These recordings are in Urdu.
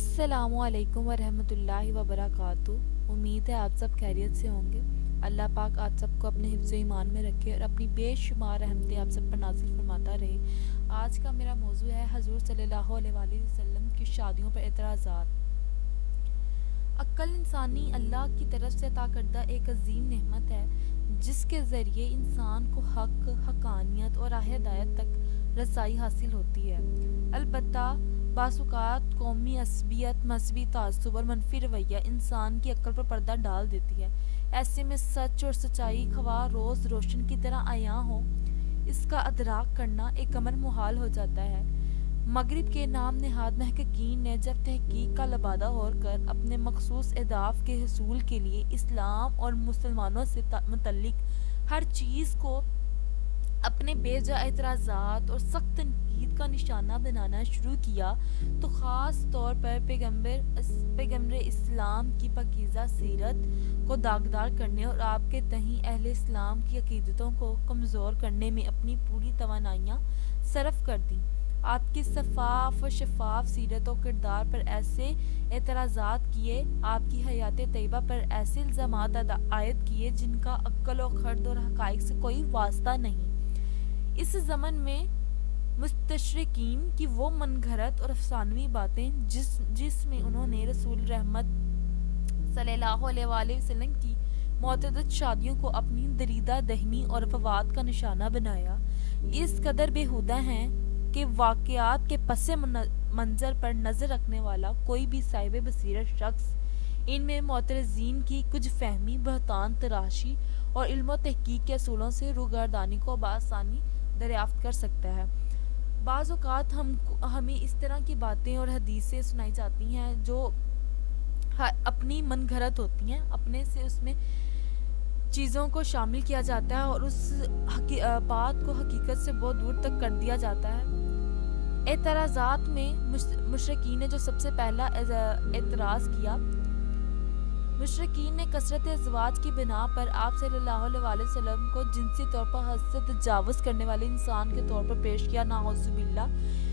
السلام علیکم ورحمۃ اللہ وبرکاتہ۔ امید ہے آپ سب خیریت سے ہوں گے۔ اللہ پاک آپ سب کو اپنے حفظ و ایمان میں رکھے اور اپنی بے شمار رحمتیں آپ سب پر نازل فرماتا رہے۔ آج کا میرا موضوع ہے حضور صلی اللہ علیہ وآلہ وسلم کی شادیوں پر اعتراضات۔ عقل انسانی اللہ کی طرف سے عطا کردہ ایک عظیم نعمت ہے جس کے ذریعے انسان کو حق، حقانیت اور راہ ہدایت تک رسائی حاصل ہوتی ہے۔ البتہ بعض اوقات قومی عصبیت، مذہبی تعصب اور منفی رویہ انسان کی عقل پر پردہ ڈال دیتی ہے۔ ایسے میں سچ اور سچائی خواہ روز روشن کی طرح عیاں ہو، اس کا ادراک کرنا ایک امر محال ہو جاتا ہے۔ مغرب کے نام نہاد محققین نے جب تحقیق کا لبادہ ہو کر اپنے مخصوص اہداف کے حصول کے لیے اسلام اور مسلمانوں سے متعلق ہر چیز کو اپنے بے جا اعتراضات اور سخت تنقید کا نشانہ بنانا شروع کیا تو خاص طور پر پیغمبر اسلام کی پاکیزہ سیرت کو داغدار کرنے اور آپ کے تئیں اہل اسلام کی عقیدتوں کو کمزور کرنے میں اپنی پوری توانائیاں صرف کر دیں۔ آپ کی صفاف و شفاف سیرت و کردار پر ایسے اعتراضات کیے، آپ کی حیات طیبہ پر ایسے الزامات عائد کیے جن کا عقل و خرد اور حقائق سے کوئی واسطہ نہیں۔ اس زمن میں مستشرقین کی وہ من گھڑت اور افسانوی باتیں جس میں انہوں نے رسول رحمت صلی اللہ علیہ وآلہ وسلم کی معتدد شادیوں کو اپنی دریدہ دہنی اور فوات کا نشانہ بنایا، اس قدر بیہودہ ہیں کہ واقعات کے پس منظر پر نظر رکھنے والا کوئی بھی صاحب بصیرت شخص ان میں معترضین کی کچھ فہمی، بہتان تراشی اور علم و تحقیق کے اصولوں سے روگردانی کو بآسانی دریافت کر سکتا ہے۔ بعض اوقات ہمیں اس طرح کی باتیں اور حدیثیں سنائی جاتی ہیں جو اپنی من گھڑت ہوتی ہیں، اپنے سے اس میں چیزوں کو شامل کیا جاتا ہے اور اس بات کو حقیقت سے بہت دور تک کر دیا جاتا ہے۔ اعتراضات میں مشرکین نے جو سب سے پہلا اعتراض کیا، مشرکین نے کثرت ازواج کی بنا پر آپ صلی اللہ علیہ وآلہ وسلم کو جنسی طور پر حد سے تجاوز کرنے والے انسان کے طور پر پیش کیا، نعوذ باللہ۔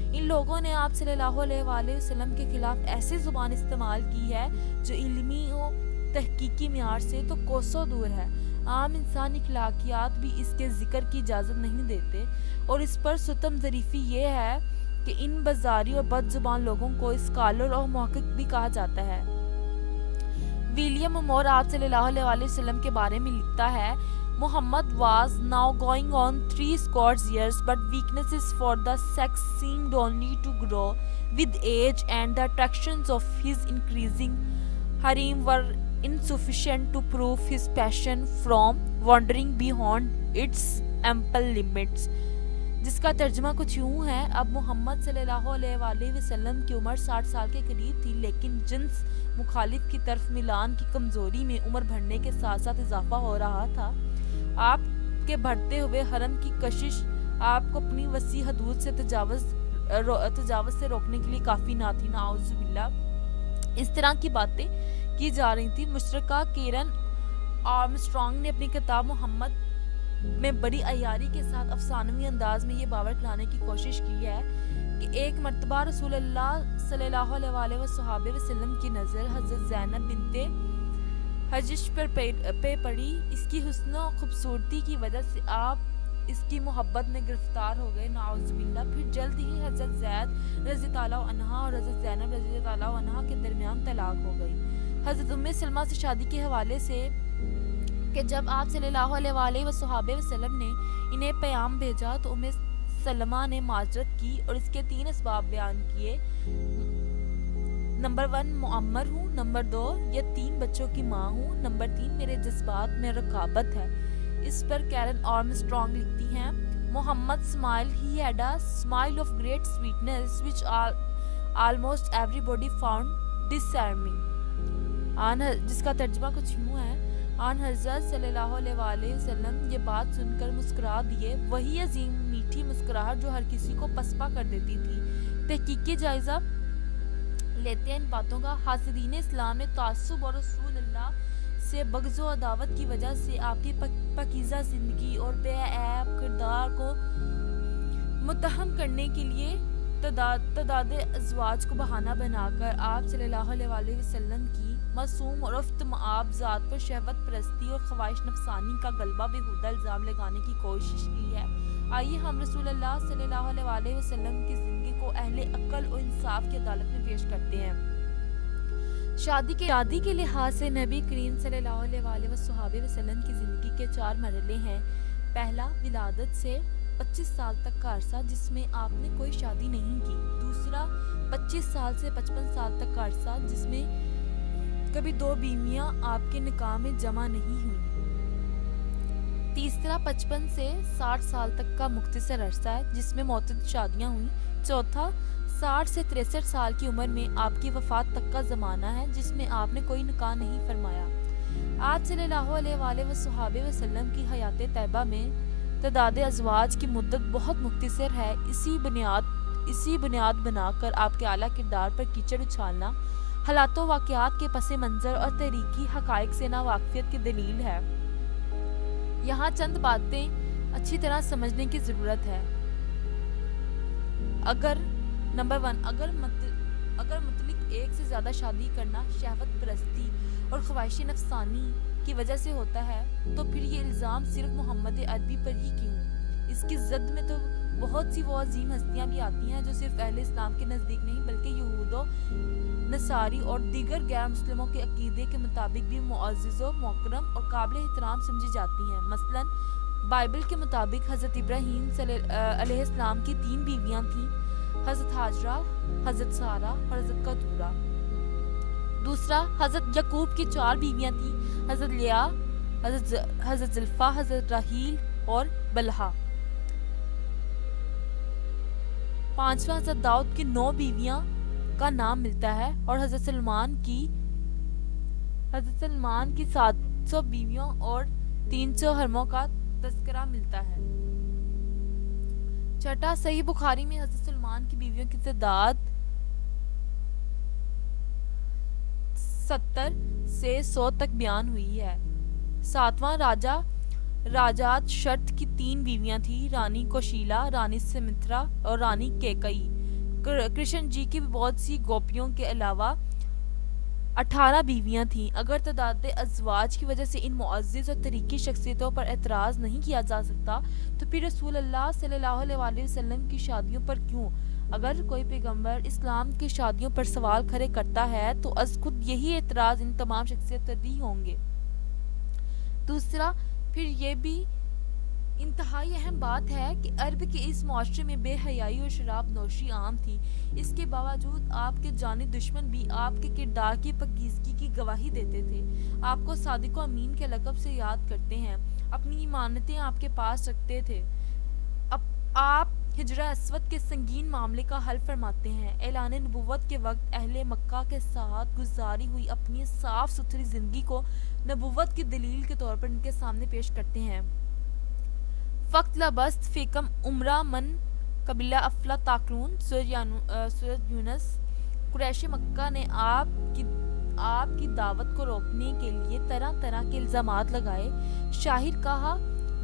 ان لوگوں نے آپ صلی اللہ علیہ وآلہ وسلم کے خلاف ایسی زبان استعمال کی ہے جو علمی و تحقیقی معیار سے تو کوسوں دور ہے۔ عام انسانی اخلاقیات بھی اس کے ذکر کی اجازت نہیں دیتے، اور اس پر ستم ظریفی یہ ہے کہ ان بازاری اور بد زبان لوگوں کو اسکالر اور محقق بھی کہا جاتا ہے۔ ولیم مور آپ صلی اللہ علیہ وآلہ وسلم کے بارے میں لکھتا ہے، Muhammad was now going on 70 years, but weaknesses for the sex seemed only to grow with age, and the attractions of his increasing harem were insufficient to prove his passion from wandering beyond its ample limits۔ جس کا ترجمہ کچھ یوں ہے، اب محمد صلی اللہ علیہ وآلہ وسلم کی عمر 60 سال کے قریب تھی، لیکن جنس مخالف کی طرف میلان کی کمزوری میں عمر بڑھنے کے ساتھ ساتھ اضافہ ہو رہا تھا۔ آپ کے بڑھتے ہوئے حرم کی کشش آپ کو اپنی وسیع حدود سے تجاوز سے روکنے کے لیے کافی نہ تھی، نعوذ باللہ۔ اس طرح کی باتیں کی جا رہی تھی۔ مشرقہ کیرن آرمسٹرانگ نے اپنی کتاب محمد میں بڑی عیاری کے ساتھ افسانوی انداز میں یہ باور کرانے کی کوشش کی ہے کہ ایک مرتبہ رسول اللہ صلی اللہ علیہ وآلہ وسلم کی نظر حضرت زینب بنت حجش پر پڑی۔ اس کی حسن و خوبصورتی کی وجہ سے آپ اس کی محبت میں گرفتار ہو گئے، نعوذ باللہ۔ پھر جلد ہی حضرت زید رضی اللہ عنہا اور حضرت زینب رضی اللہ عنہا کے درمیان طلاق ہو گئی۔ حضرت ام سلمہ سے شادی کے حوالے سے کہ جب آپ صلی اللہ علیہ وآلہ وسلم نے انہیں پیام بھیجا تو ام سلمہ نے معذرت کی اور اس کے 3 اسباب بیان کیے۔ نمبر 1 معمر ہوں، نمبر 2 یتیم بچوں کی ماں ہوں، نمبر 3 میرے جذبات میں رقابت ہے۔ اس پر کیرن آرمسٹرانگ لکھتی ہیں، محمد smiled, he had a smile of great sweetness which almost everybody found disarming۔ جس کا ترجمہ کچھ یوں ہے، آن حضرت صلی اللہ علیہ وآلہ وسلم یہ بات سن کر مسکرا دیے، وہی عظیم میٹھی مسکراہٹ جو ہر کسی کو پسپا کر دیتی تھی۔ تحقیقی جائزہ لیتے ہیں ان باتوں کا۔ حاسدین اسلام نے تعصب اور رسول اللہ سے بغض و عداوت کی وجہ سے آپ کی پاکیزہ زندگی اور بے عیب کردار کو متہم کرنے کے لیے تعداد ازواج کو بہانہ بنا کر آپ صلی اللہ علیہ وسلم کی معصوم اور افت مآب ذات پر شہوت پرستی اور خواہش نفسانی کا غلبہ بیہودہ الزام لگانے کی کوشش کی ہے۔ آئیے ہم رسول اللہ صلی اللہ علیہ وسلم کی زندگی کو اہل عقل و انصاف کی عدالت میں پیش کرتے ہیں۔ شادی کے لحاظ سے نبی کریم صلی اللہ علیہ وسلم کی زندگی کے 4 مرحلے ہیں۔ پہلا، ولادت سے 25 سال تک کا عرصہ جس میں آپ نے کوئی شادی نہیں کی۔ دوسرا، 25 سال سے 55 سال تک کا عرصہ جس میں کبھی 2 بیویاں آپ کے نکاح میں جمع نہیں ہوئیں۔ تیسرا، 55 سے 60 سال تک کا مختصر عرصہ ہے جس میں معتدل شادیاں ہوئیں۔ چوتھا، 60 سے 63 سال کی عمر میں آپ کی وفات تک کا زمانہ ہے جس میں آپ نے کوئی نکاح نہیں فرمایا۔ آپ صلی اللہ علیہ وسلم کی حیات طیبہ میں تعداد ازواج کی مدت بہت مختصر ہے۔ اسی بنیاد بنا کر آپ کے اعلیٰ کردار پر کیچڑ اچھالنا حالات و واقعات کے پس منظر اور تاریخی حقائق سے ناواقفیت کی دلیل ہے۔ یہاں چند باتیں اچھی طرح سمجھنے کی ضرورت ہے۔ نمبر 1، اگر مطلق ایک سے زیادہ شادی کرنا شہوت پرستی اور خواہش نفسانی کی وجہ سے ہوتا ہے تو پھر یہ الزام صرف محمد عربی پر ہی کیوں؟ اس کی زد میں تو بہت سی وہ عظیم ہستیاں بھی آتی ہیں جو صرف اہل اسلام کے نزدیک نہیں بلکہ یہود و نصاری اور دیگر غیر مسلموں کے عقیدے کے مطابق بھی معزز و مکرم اور قابل احترام سمجھی جاتی ہیں۔ مثلا بائبل کے مطابق حضرت ابراہیم علیہ السلام کی 3 بیویاں تھیں، حضرت ہاجرہ، حضرت سارہ اور حضرت کتورہ۔ دوسرا، حضرت یعقوب کی 4 بیویاں تھیں، حضرت لیا، حضرت زلفا، حضرت راحیل اور بلہا۔ پانچواں، حضرت داؤد کی 9 بیویاں کا نام ملتا ہے اور حضرت سلمان کی 700 بیویوں اور 300 حرموں کا تذکرہ ملتا ہے۔ چھٹا، صحیح بخاری میں حضرت سلمان کی بیویوں کی تعداد 70 سے 100 تک بیان ہوئی ہے۔ ساتواں، راجات شرط کی 3 بیویاں تھیں، رانی کوشیلا، رانی سمترا اور رانی کیکئی۔ کرشن جی کی بہت سی گوپیوں کے علاوہ 18 بیویاں تھیں۔ اگر تعداد ازواج کی وجہ سے ان معزز اور تاریخی شخصیتوں پر اعتراض نہیں کیا جا سکتا تو پھر رسول اللہ صلی اللہ علیہ وسلم کی شادیوں پر کیوں؟ اگر کوئی پیغمبر اسلام کی شادیوں پر سوال کھڑے کرتا ہے تو از خود یہی اعتراض ان تمام شخصیتوں پر بھی ہوں گے۔ دوسرا، پھر یہ بھی انتہائی اہم بات ہے کہ عرب کے اس معاشرے میں بے حیائی اور شراب نوشی عام تھی۔ اس کے باوجود آپ کے جانی دشمن بھی آپ کے کردار کی پاکیزگی کی گواہی دیتے تھے، آپ کو صادق و امین کے لقب سے یاد کرتے ہیں، اپنی امانتیں آپ کے پاس رکھتے تھے، آپ حجرہ اسود کے سنگین معاملے کا حل فرماتے ہیں، اعلان نبوت کے وقت اہل مکہ کے ساتھ گزاری ہوئی اپنی صاف ستھری زندگی کو نبوت کی دلیل کے طور پر ان کے سامنے پیش کرتے ہیں۔ فقط لبست فیکم عمرہ من قبل افلا تاکلون، سورۃ یونس۔ قریش مکہ نے آپ کی دعوت کو روکنے کے لیے طرح طرح کے الزامات لگائے، شاعر کہا،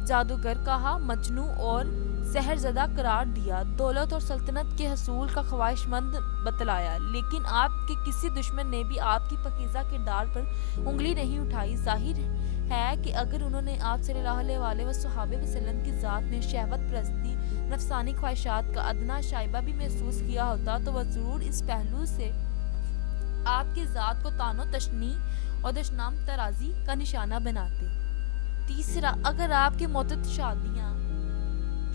جادوگر کہا، مجنوں اور سحر زدہ قرار دیا، دولت اور سلطنت کے حصول کا خواہش مند بتلایا، لیکن آپ کے کسی دشمن نے بھی آپ کی پاکیزہ کردار پر انگلی نہیں اٹھائی۔ ظاہر ہے کہ اگر انہوں نے آپ صلی اللہ علیہ وسلم کی ذات میں شہوت پرستی، نفسانی خواہشات کا ادنا شائبہ بھی محسوس کیا ہوتا تو وہ ضرور اس پہلو سے آپ کی ذات کو طعن و تشنیع اور دشنام ترازی کا نشانہ بناتے۔ تیسرا، اگر آپ کی معتدل شادیاں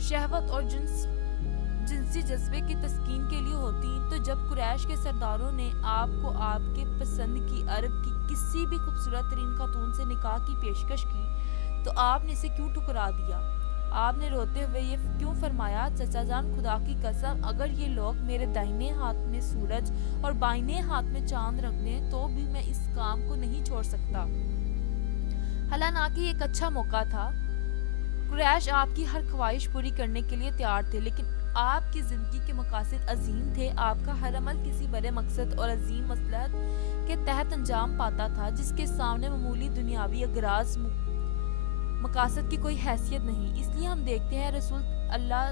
شہوت اور جنسی جذبے کی تسکین کے لیے ہوتی تو جب قریش کے سرداروں نے آپ کو آپ کے پسند کی عرب کی کسی بھی خوبصورت ترین خاتون سے نکاح کی پیشکش کی تو آپ نے اسے کیوں ٹھکرا دیا؟ آپ نے روتے ہوئے یہ کیوں فرمایا، چچا جان خدا کی قسم اگر یہ لوگ میرے دائیں ہاتھ میں سورج اور بائیں ہاتھ میں چاند رکھ دیں تو بھی میں اس کام کو نہیں چھوڑ سکتا۔ حالانکہ ایک اچھا موقع تھا، قریش آپ کی ہر خواہش پوری کرنے کے لیے تیار تھے، لیکن آپ کی زندگی کے مقاصد عظیم تھے، آپ کا ہر عمل کسی بڑے مقصد اور عظیم مصلحت کے تحت انجام پاتا تھا جس کے سامنے معمولی دنیاوی اغراض مقاصد کی کوئی حیثیت نہیں۔ اس لیے ہم دیکھتے ہیں رسول اللہ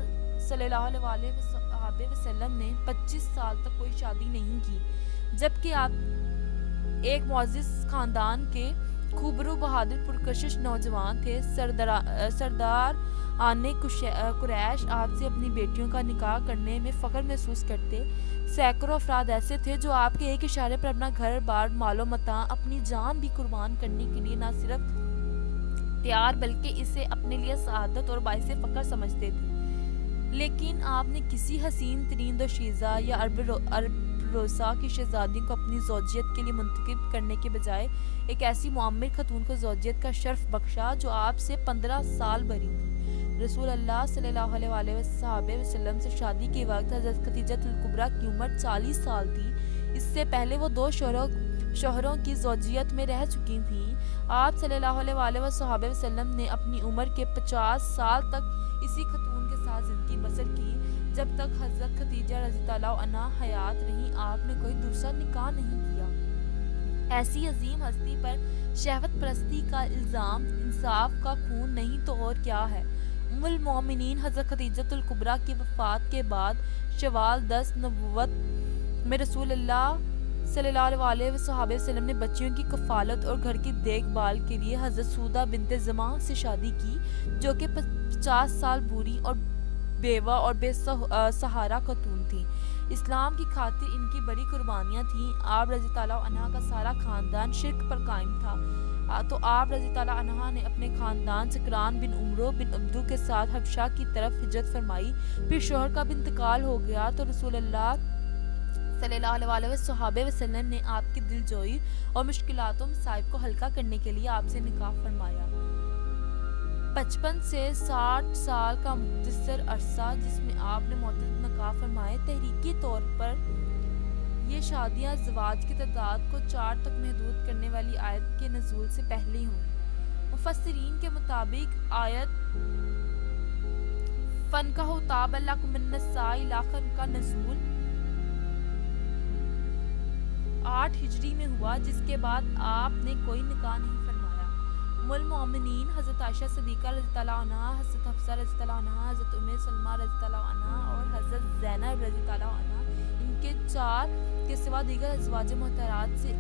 صلی اللہ علیہ وصحبہ وسلم نے 25 سال تک کوئی شادی نہیں کی، جبکہ آپ ایک معزز خاندان کے خوبرو بہادر پرکشش نوجوان تھے۔ سردار آنے قریش آپ سے اپنی بیٹیوں کا نکاح کرنے میں فخر محسوس کرتے۔ سینکڑوں افراد ایسے تھے جو آپ کے ایک اشارے پر اپنا گھر بار، مال و متاع، اپنی جان بھی قربان کرنے کے لیے نہ صرف تیار بلکہ اسے اپنے لیے سعادت اور باعث فخر سمجھتے تھے۔ لیکن آپ نے کسی حسین ترین دوشیزہ یا عرب روسا کی شہزادی کو اپنی زوجیت کے لیے منتخب کرنے کے بجائے ایک ایسی معمر خاتون کو زوجیت کا شرف بخشا جو آپ سے 15 سال بڑی تھی۔ رسول اللہ صلی اللہ علیہ وسلم سے شادی کے وقت حضرت خدیجہ الکبریٰ کی عمر 40 سال تھی۔ اس سے پہلے وہ 2 شوہروں کی زوجیت میں رہ چکی تھیں۔ آپ صلی اللہ علیہ وسلم نے اپنی عمر کے 50 سال تک اسی خاتون کے ساتھ زندگی بسر کی۔ جب تک حضرت خدیجہ رضی اللہ عنہا حیات رہیں آپ نے کوئی دوسرا نکاح نہیں کیا۔ ایسی عظیم ہستی پر شہوت پرستی کا الزام انصاف کا خون نہیں تو اور کیا ہے۔ ام المومنین حضرت خدیجہ الکبریٰ کی وفات کے بعد شوال 10 نبوت میں رسول اللہ صلی اللہ علیہ وسلم نے بچیوں کی کفالت اور گھر کی دیکھ بھال کے لیے حضرت سودہ بنت زمعہ سے شادی کی، جو کہ 50 سال بوڑھی اور بیوہ اور بے سہارا خاتون تھیں۔ اسلام کی خاطر ان کی بڑی قربانیاں تھیں۔ آپ رضی اللہ عنہ کا سارا خاندان شرک پر قائم تھا، تو آپ رضی اللہ عنہ نے اپنے خاندان سکران بن عمرو بن عبدو کے ساتھ حبشہ کی طرف ہجرت فرمائی۔ پھر شوہر کا بھی انتقال ہو گیا تو رسول اللہ صلی اللہ علیہ وسلم نے آپ کی دل جوئی اور مشکلات و مصائب کو ہلکا کرنے کے لیے آپ سے نکاح فرمایا۔ 55 سے 60 سال کا مختصر عرصہ جس میں آپ نے معتدل نکاح فرمائے، تحریکی طور پر یہ شادیاں زواج کی تعداد کو 4 تک محدود کرنے والی آیت کے نزول سے پہلے ہوں۔ مفسرین کے مطابق آیت فَانكِحُوا طَابَ لَكُم مِّنَ النِّسَاءِ لاخر کا نزول 8 ہجری میں ہوا، جس کے بعد آپ نے کوئی نکاح نہیں فرمایا۔ ام المومنین حضرت عائشہ صدیقہ رضی اللہ عنہا، حضرت حفصہ رضی اللہ عنہا، حضرت ام سلمہ رضی اللہ عنہا اور حضرت زینب رضی اللہ عنہا ان کے 4 کے سوا دیگر ازواج مطہرات سے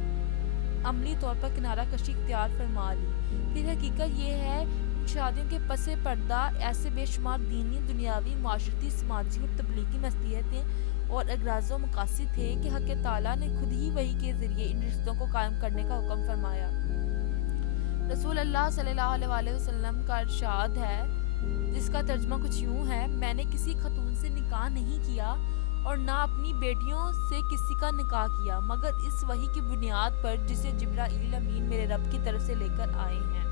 عملی طور پر کنارہ کشی اختیار فرما لی۔ پھر حقیقت یہ ہے ان شادیوں کے پس پردہ ایسے بے شمار دینی، دنیاوی، معاشرتی، سماجی اور تبلیغی مصلحتیں اور اغراض و مقاصد تھے کہ حق تعالیٰ نے خود ہی وحی کے ذریعے ان رشتوں کو قائم کرنے کا حکم فرمایا۔ رسول اللہ صلی اللہ علیہ وسلم کا ارشاد ہے، جس کا ترجمہ کچھ یوں ہے: میں نے کسی خاتون سے نکاح نہیں کیا اور نہ اپنی بیٹیوں سے کسی کا نکاح کیا مگر اس وحی کی بنیاد پر جسے جبرائیل امین میرے رب کی طرف سے لے کر آئے ہیں۔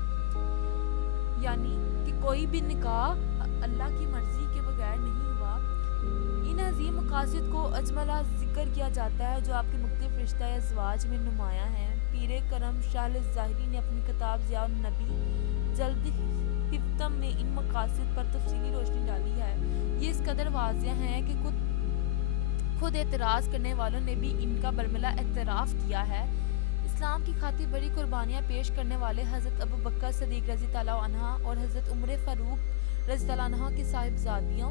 یعنی کہ کوئی بھی نکاح اللہ کی مرضی کے بغیر نہیں ہوا۔ ان عظیم مقاصد کو اجملہ ذکر کیا جاتا ہے جو آپ کے مختلف رشتہ ازواج میں نمایاں ہیں۔ پیر کرم شاہ ظاہری نے اپنی کتاب ضیاء النبی جلد 17 میں ان مقاصد پر تفصیلی روشنی ڈالی ہے۔ یہ اس قدر واضح ہیں کہ خود اعتراض کرنے والوں نے بھی ان کا برملا اعتراف کیا ہے۔ اسلام کی خاطر بڑی قربانیاں پیش کرنے والے حضرت ابوبکر صدیق رضی اللہ عنہ اور حضرت عمر فاروق رضی اللہ عنہ کی صاحبزادیوں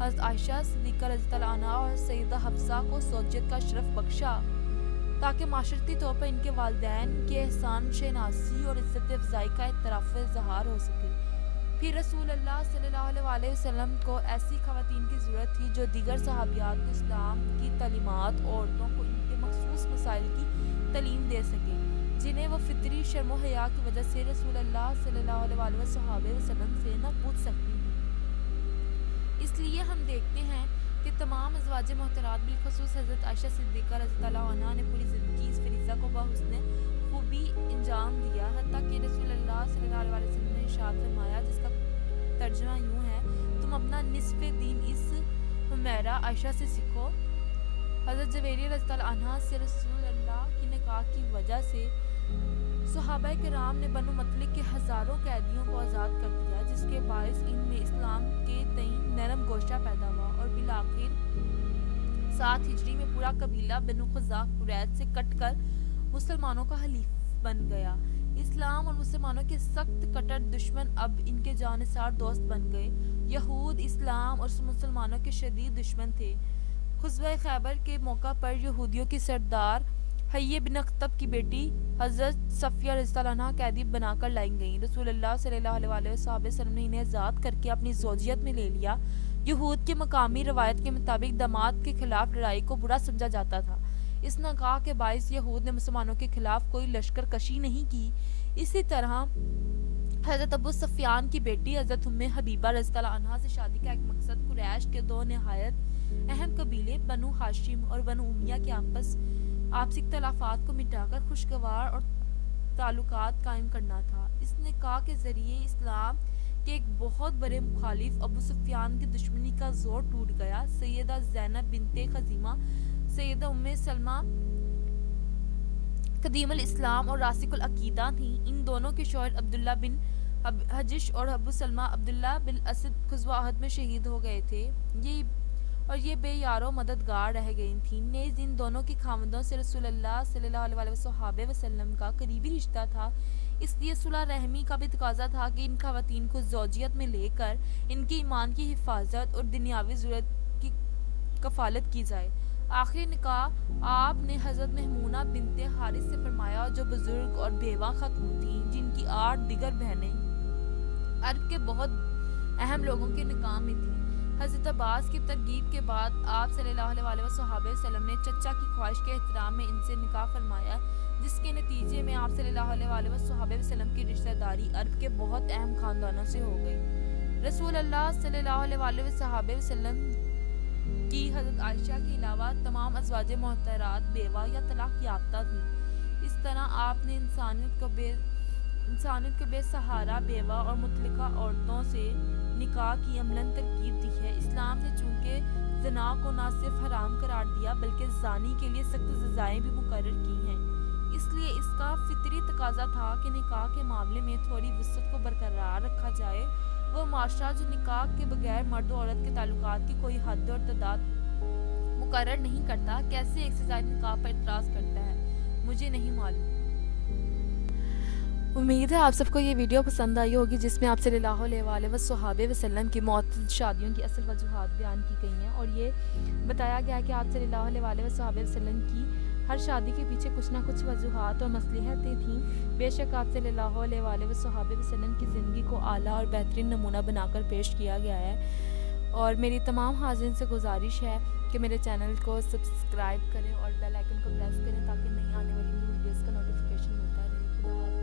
حضرت عائشہ صدیقہ رضی اللہ عنہا اور سیدہ حفصہ کو زوجیت کا شرف بخشا تاکہ معاشرتی طور پر ان کے والدین کے احسان شناسی اور عزت افزائی کا اعتراف و اظہار ہو سکے۔ پھر رسول اللہ صلی اللہ علیہ وسلم کو ایسی خواتین کی ضرورت تھی جو دیگر صحابیات کو اسلام کی تعلیمات، عورتوں کو ان کے مخصوص مسائل کی تعلیم دے سکیں، جنہیں وہ فطری شرم و حیا کی وجہ سے رسول اللہ صلی اللہ علیہ وسلم سے نہ پوچھ سکتی ہیں۔ اس لیے ہم دیکھتے ہیں کہ تمام ازواج محترات بالخصوص حضرت عائشہ صدیقہ رضی اللہ عنہا نے پوری زندگی اس فریضہ کو بحسن خوبی انجام دیا، حتیٰ کہ رسول اللہ صلی اللہ علیہ وسلم نے ارشاد فرمایا، جس کا ترجمہ یوں ہے: تم اپنا نصف دین اس حمیرہ عائشہ سے سیکھو۔ حضرت جویریہ رضی اللہ عنہا سے رسول اللہ کی نکاح کی وجہ سے صحابہ کرام نے بنو مطلق کے ہزاروں قیدیوں کو آزاد کر دیا، جس کے باعث ان میں اسلام کے تئیں نرم گوشہ پیدا ہوا اور بالآخر 7 ہجری میں پورا قبیلہ بنو خزاع قریش سے کٹ کر مسلمانوں کا حلیف بن گیا۔ اسلام اور مسلمانوں کے سخت کٹر دشمن اب ان کے جانثار دوست بن گئے۔ یہود اسلام اور مسلمانوں کے شدید دشمن تھے۔ غزوہ خیبر کے موقع پر یہودیوں کی سردار حیی بن اخطب کی بیٹی حضرت صفیہ رضی اللہ عنہا قیدی بنا کر لائی گئیں۔ رسول اللہ صلی اللہ علیہ وسلم نے انہیں آزاد کر کے اپنی زوجیت میں لے لیا۔ یہود کی مقامی روایت کے مطابق داماد کے خلاف لڑائی کو برا سمجھا جاتا تھا۔ اس نکاح کے باعث یہود نے مسلمانوں کے خلاف کوئی لشکر کشی نہیں کی۔ اسی طرح حضرت ابو سفیان کی بیٹی حضرت ام حبیبہ رضی اللہ عنہا سے شادی کا ایک مقصد قریش کے دو نہایت اہم قبیلے بنو ہاشم اور بنو امیہ کے آپسی اختلافات کو مٹا کر خوشگوار اور تعلقات قائم کرنا تھا۔ اس نکاح کے ذریعے اسلام کے ایک بہت بڑے مخالف ابو سفیان کی دشمنی کا زور ٹوٹ گیا۔ سیدہ زینب بنت خزیمہ، سیدہ ام سلمہ قدیم الاسلام اور راسخ العقیدہ تھیں۔ ان دونوں کے شوہر عبداللہ بن حجش اور ابو سلمہ عبداللہ بن اسد غزوہ احد میں شہید ہو گئے تھے، یہ بے یار و مددگار رہ گئی تھیں۔ نیز ان دونوں کے خاوندوں سے رسول اللہ صلی اللہ علیہ وسلم کا قریبی رشتہ تھا، اس لیے صلح رحمی کا بھی تقاضا تھا کہ ان خواتین کو زوجیت میں لے کر ان کے ایمان کی حفاظت اور دنیاوی ضرورت کی کفالت کی جائے۔ آخری نکاح آپ نے حضرت میمونہ بنت حارث سے فرمایا جو بزرگ اور بیوہ خاتون تھیں، جن کی 8 دیگر بہنیں عرب کے بہت اہم لوگوں کے نکاح میں تھیں۔ حضرت عباس کی ترغیب کے بعد آپ صلی اللہ علیہ وسلم نے چچا کی خواہش کے احترام میں ان سے نکاح فرمایا، جس کے نتیجے میں آپ صلی اللہ علیہ وسلم کی رشتہ داری عرب کے بہت اہم خاندانوں سے ہو گئی۔ رسول اللہ صلی اللہ علیہ وسلم کی حضرت عائشہ کے علاوہ تمام ازواج محترات بیوہ یا طلاق یافتہ تھیں۔ اس طرح آپ نے انسانیت کو بے سہارا بیوہ اور مطلقہ عورتوں سے نکاح کی عملاً ترغیب دی ہے۔ اسلام نے چونکہ زنا کو نہ صرف حرام قرار دیا بلکہ زانی کے لیے سخت سزائیں بھی مقرر کی ہیں، اس لیے اس کا فطری تقاضا تھا کہ نکاح کے معاملے میں تھوڑی وسعت کو برقرار رکھا جائے۔ وہ معاشرہ جو نکاح کے بغیر مرد و عورت کے تعلقات کی کوئی حد اور تعداد مقرر نہیں کرتا، کیسے ایک سے زائد نکاح پر اعتراض کرتا ہے، مجھے نہیں معلوم۔ امید ہے آپ سب کو یہ ویڈیو پسند آئی ہوگی، جس میں آپ صلی اللہ علیہ وسلم کی معتدد شادیوں کی اصل وجوہات بیان کی گئی ہیں، اور یہ بتایا گیا ہے کہ آپ صلی اللہ علیہ وسلم کی ہر شادی کے پیچھے کچھ نہ کچھ وجوہات اور مصلحتیں تھیں۔ بے شک آپ صلی اللہ علیہ وسلم کی زندگی کو اعلیٰ اور بہترین نمونہ بنا کر پیش کیا گیا ہے، اور میری تمام حاضرین سے گزارش ہے کہ میرے چینل کو سبسکرائب کریں اور بیل آئیکن کو پریس کریں تاکہ نئی آنے والی ویڈیوز کا نوٹیفیکیشن ملتا رہے۔ خدا حافظ۔